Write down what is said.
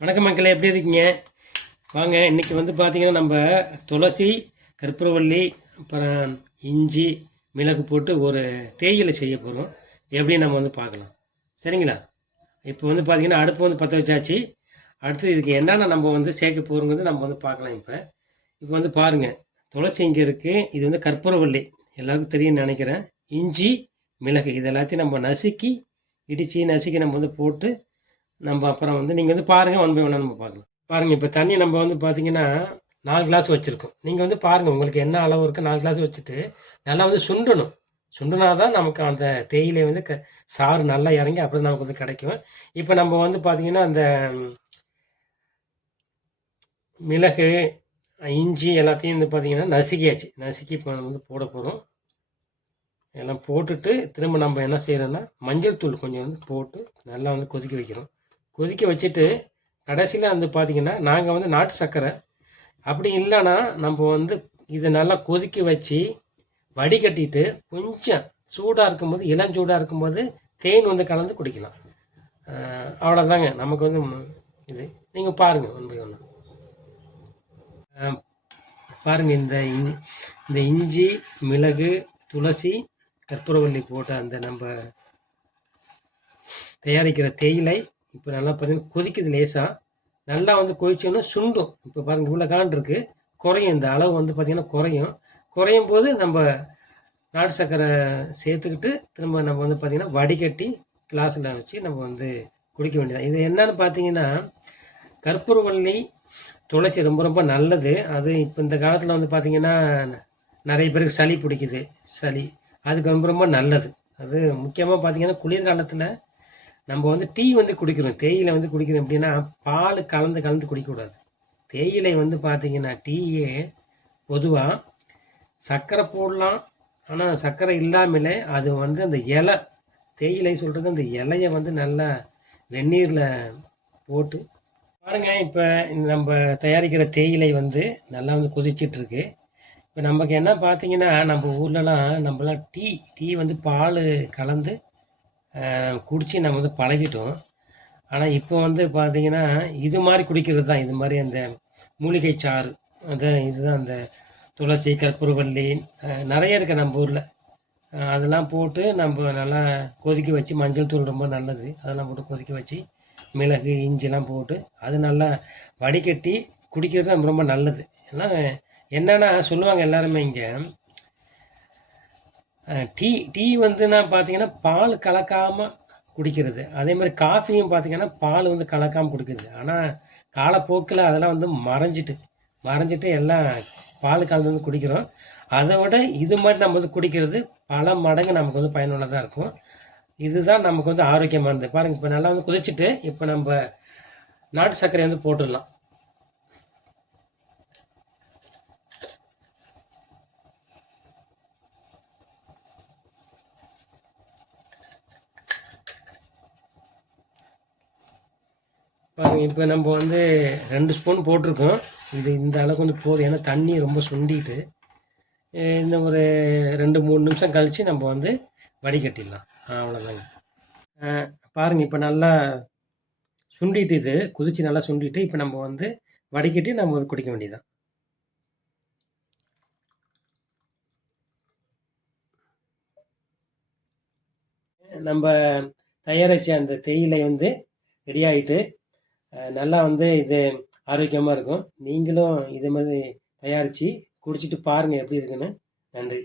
வணக்கம் மக்களே, எப்படி இருக்கீங்க? வாங்க, இன்றைக்கி வந்து பார்த்திங்கன்னா நம்ம துளசி, கற்பூரவள்ளி, அப்புறம் இஞ்சி, மிளகு போட்டு ஒரு தேயிலை செய்ய போகிறோம். எப்படி நம்ம வந்து பார்க்கலாம், சரிங்களா? இப்போ வந்து பார்த்திங்கன்னா அடுப்பு வந்து பற்ற வச்சாச்சு. அடுத்து இதுக்கு என்னென்ன நம்ம வந்து சேர்க்க போகிறோங்கிறது நம்ம வந்து பார்க்கலாம். இப்போ வந்து பாருங்கள், துளசி இங்கே இருக்குது. இது வந்து கற்பூரவள்ளி, எல்லாருக்கும் தெரியும்னு நினைக்கிறேன். இஞ்சி, மிளகு இது எல்லாத்தையும் நம்ம நசுக்கி நம்ம வந்து போட்டு நம்ம அப்புறம் வந்து நீங்கள் வந்து பாருங்கள், ஒன் பை ஒன்னாக நம்ம பார்க்கலாம். பாருங்கள், இப்போ தண்ணி நம்ம வந்து பார்த்தீங்கன்னா 4 கிளாஸ் வச்சுருக்கோம். நீங்கள் வந்து பாருங்கள், உங்களுக்கு என்ன அளவு இருக்குது 4 கிளாஸ் வச்சுட்டு நல்லா வந்து சுண்டணும். சுண்டுனா தான் நமக்கு அந்த தேயிலை வந்து சாறு நல்லா இறங்கி அப்படி நமக்கு வந்து கிடைக்கும். இப்போ நம்ம வந்து பார்த்திங்கன்னா அந்த மிளகு, இஞ்சி எல்லாத்தையும் வந்து பார்த்திங்கன்னா நசுக்கி இப்போ வந்து போட போகிறோம். எல்லாம் போட்டுட்டு திரும்ப நம்ம என்ன செய்கிறோன்னா மஞ்சள் தூள் கொஞ்சம் வந்து போட்டு நல்லா வந்து கொதிக்க வைக்கிறோம். கொதிக்க வச்சுட்டு கடைசியில் வந்து பார்த்திங்கன்னா நாங்கள் வந்து நாட்டு சர்க்கரை, அப்படி இல்லைன்னா நம்ம வந்து இதை நல்லா கொதிக்க வச்சு வடிகட்டிட்டு கொஞ்சம் சூடாக இருக்கும்போது, இளஞ்சூடாக இருக்கும்போது தேன் வந்து கலந்து குடிக்கலாம். அவ்வளோதாங்க நமக்கு வந்து இது. நீங்கள் பாருங்கள் ஒன் பை ஒன்று. பாருங்கள், இந்த இஞ்சி, மிளகு, துளசி, கற்பூரவள்ளி போட்ட அந்த நம்ம தயாரிக்கிற தேயிலை இப்போ நல்லா பார்த்தீங்கன்னா கொதிக்குது. லேசாக நல்லா வந்து கொதிச்சோன்னா சுண்டும். இப்போ பாருங்கள், இவ்வளோ காண்டு இருக்குது, குறையும். இந்த அளவு வந்து பார்த்திங்கன்னா குறையும் போது நம்ம நாட்டு சர்க்கரை சேர்த்துக்கிட்டு திரும்ப நம்ம வந்து பார்த்திங்கன்னா வடிகட்டி கிளாஸில் வச்சு நம்ம வந்து குடிக்க வேண்டியதான். இது என்னன்னு பார்த்தீங்கன்னா கற்பூரவள்ளி, துளசி ரொம்ப ரொம்ப நல்லது. அது இப்போ இந்த காலத்தில் வந்து பார்த்திங்கன்னா நிறைய பேருக்கு சளி பிடிக்குது. அதுக்கு ரொம்ப ரொம்ப நல்லது. அது முக்கியமாக பார்த்திங்கன்னா குளிர்காலத்தில் நம்ம வந்து டீ வந்து குடிக்கிறோம், தேயிலை வந்து குடிக்கிறோம். எப்படின்னா பால் கலந்து குடிக்கக்கூடாது. தேயிலை வந்து பார்த்திங்கன்னா டீயே பொதுவாக சர்க்கரை போடலாம், ஆனால் சர்க்கரை இல்லாமலே அது வந்து அந்த இலை, தேயிலை சொல்கிறது அந்த இலையை வந்து நல்லா வெந்நீரில் போட்டு பாருங்கள். இப்போ நம்ம தயாரிக்கிற தேயிலை வந்து நல்லா வந்து கொதிச்சிட்ருக்கு. இப்போ நமக்கு என்ன பார்த்திங்கன்னா நம்ம ஊர்லலாம் நம்மளாம் டீ வந்து பால் கலந்து குடித்து நம்ம வந்து பழகிட்டோம். ஆனால் இப்போ வந்து பார்த்திங்கன்னா இது மாதிரி குடிக்கிறது தான். இது மாதிரி அந்த மூலிகை சாறு, இதுதான் அந்த துளசி, கற்பூரவள்ளி நிறைய இருக்குது நம்ம ஊரில். அதெல்லாம் போட்டு நம்ம நல்லா கொதிக்க வச்சு, மஞ்சள் தூள் ரொம்ப நல்லது, அதெல்லாம் போட்டு கொதிக்க வச்சு மிளகு, இஞ்சிலாம் போட்டு அது நல்லா வடிகட்டி குடிக்கிறது ரொம்ப ரொம்ப நல்லது. எல்லாம் என்னென்னா சொல்லுவாங்க எல்லாருமே இங்கே டீ வந்து நான் பார்த்தீங்கன்னா பால் கலக்காமல் குடிக்கிறது. அதே மாதிரி காஃபியும் பார்த்திங்கன்னா பால் வந்து கலக்காமல் குடிக்கிறது. ஆனால் காலப்போக்கில் அதெல்லாம் வந்து மறைஞ்சிட்டு எல்லாம் பால் கலந்து வந்து குடிக்கிறோம். அதை விட இது மாதிரி நம்ம வந்து குடிக்கிறது பல மடங்கு நமக்கு வந்து பயனுள்ளதாக இருக்கும். இதுதான் நமக்கு வந்து ஆரோக்கியமானது. பாருங்கள், இப்போ நல்லா வந்து குதிச்சுட்டு இப்போ நம்ம நாட்டு சர்க்கரை வந்து போட்டுடலாம். பாருங்கள், இப்போ நம்ம வந்து 2 ஸ்பூன் போட்டிருக்கோம். இந்த அளவுக்கு வந்து போதும். ஏன்னா தண்ணி ரொம்ப சுண்டிட்டு இந்த ஒரு 2-3 நிமிஷம் கழித்து நம்ம வந்து வடிகட்டிடலாம். அவ்வளோதாங்க. பாருங்கள், இப்போ நல்லா சுண்டிட்டு, இது குதிச்சு நல்லா சுண்டிட்டு இப்போ நம்ம வந்து வடிகட்டி நம்ம வந்து குடிக்க வேண்டியதான். நம்ம தயாரித்த அந்த தேயிலை வந்து ரெடி ஆகிட்டு நல்லா வந்து இது ஆரோக்கியமாக இருக்கும். நீங்களும் இதே மாதிரி தயாரித்து குடிச்சிட்டு பாருங்கள் எப்படி இருக்குன்னு. நன்றி.